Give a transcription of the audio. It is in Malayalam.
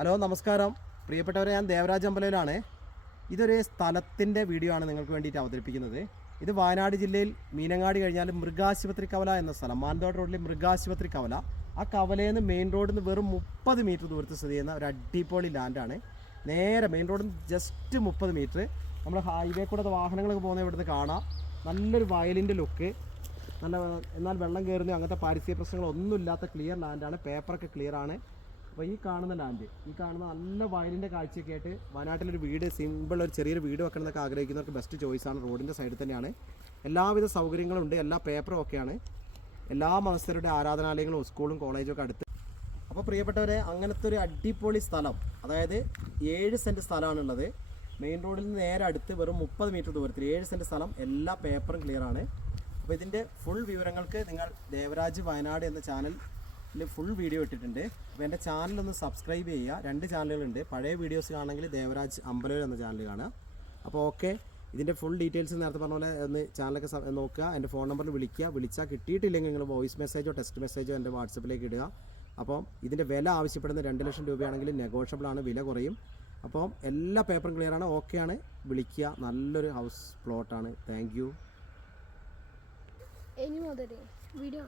ഹലോ നമസ്കാരം പ്രിയപ്പെട്ടവരെ, ഞാൻ ദേവരാജ് അമ്പലയിലാണ്. ഇതൊരു സ്ഥലത്തിൻ്റെ വീഡിയോ ആണ് നിങ്ങൾക്ക് വേണ്ടിയിട്ട് അവതരിപ്പിക്കുന്നത്. ഇത് വയനാട് ജില്ലയിൽ മീനങ്ങാടി കഴിഞ്ഞാൽ മൃഗാശുപത്രി കവല എന്ന സ്ഥലം, മാനന്തവാടി റോഡിലെ മൃഗാശുപത്രി കവല. ആ കവലയിൽ നിന്ന് മെയിൻ റോഡിൽ നിന്ന് വെറും 30 മീറ്റർ ദൂരത്ത് സ്ഥിതി ചെയ്യുന്ന ഒരു അടിപൊളി ലാൻഡാണ്. നേരെ മെയിൻ റോഡിൽ നിന്ന് ജസ്റ്റ് 30 മീറ്റർ. നമ്മൾ ഹൈവേ കൂടെ വാഹനങ്ങളൊക്കെ പോകുന്ന ഇവിടുന്ന് കാണാം. നല്ലൊരു വയലിൻ്റെ ലുക്ക്, നല്ല എന്നാൽ വെള്ളം കയറുന്ന അങ്ങനത്തെ പാരിസ്ഥിതിക പ്രശ്നങ്ങളൊന്നുമില്ലാത്ത ക്ലിയർ ലാൻഡാണ്. പേപ്പറൊക്കെ ക്ലിയറാണ്. അപ്പോൾ ഈ കാണുന്ന ലാൻഡ്, ഈ കാണുന്ന നല്ല വയലിൻ്റെ കാഴ്ചയൊക്കെ ആയിട്ട് വയനാട്ടിലൊരു വീട്, സിമ്പിൾ ഒരു ചെറിയൊരു വീട് വെക്കണം എന്നൊക്കെ ആഗ്രഹിക്കുന്നവർക്ക് ബെസ്റ്റ് ചോയ്സാണ്. റോഡിൻ്റെ സൈഡിൽ തന്നെയാണ്, എല്ലാവിധ സൗകര്യങ്ങളും ഉണ്ട്, എല്ലാ പേപ്പറും ഒക്കെയാണ്, എല്ലാ മതസ്ഥരുടെ ആരാധനാലയങ്ങളും സ്കൂളും കോളേജും ഒക്കെ അടുത്ത്. അപ്പോൾ പ്രിയപ്പെട്ടവരെ, അങ്ങനത്തെ ഒരു അടിപൊളി സ്ഥലം, അതായത് 7 സെൻറ്റ് സ്ഥലമാണുള്ളത്. മെയിൻ റോഡിൽ നിന്ന് നേരെ അടുത്ത് വെറും 30 മീറ്റർ ദൂരത്തിൽ 7 സെൻറ്റ് സ്ഥലം, എല്ലാ പേപ്പറും ക്ലിയറാണ്. അപ്പോൾ ഇതിൻ്റെ ഫുൾ വിവരങ്ങൾക്ക് നിങ്ങൾ ദേവരാജ് വയനാട് എന്ന ചാനൽ ഫുൾ വീഡിയോ ഇട്ടിട്ടുണ്ട്. അപ്പോൾ എൻ്റെ ചാനലൊന്ന് സബ്സ്ക്രൈബ് ചെയ്യുക. 2 ചാനലുകളുണ്ട്. പഴയ വീഡിയോസ് കാണണമെങ്കിൽ ദേവരാജ് അമ്പലം എന്ന ചാനൽ കാണുക. അപ്പോൾ ഓക്കെ, ഇതിൻ്റെ ഫുൾ ഡീറ്റെയിൽസ് നേരത്തെ പറഞ്ഞ പോലെ ഒന്ന് ചാനലൊക്കെ നോക്കുക. എൻ്റെ ഫോൺ നമ്പറിൽ വിളിച്ചാൽ കിട്ടിയിട്ടില്ലെങ്കിൽ നിങ്ങൾ വോയിസ് മെസ്സേജോ ടെക്സ്റ്റ് മെസ്സേജോ എൻ്റെ വാട്സപ്പിലേക്ക് ഇടുക. അപ്പം ഇതിൻ്റെ വില ആവശ്യപ്പെടുന്നത് 2 ലക്ഷം രൂപയാണെങ്കിൽ നെഗോഷ്യബിൾ ആണ്, വില കുറയും. അപ്പം എല്ലാ പേപ്പറും ക്ലിയറാണ്, ഓക്കെയാണ്, വിളിക്കുക. നല്ലൊരു ഹൗസ് പ്ലോട്ടാണ്. Thank you. ഇനി മുതൽ വീഡിയോ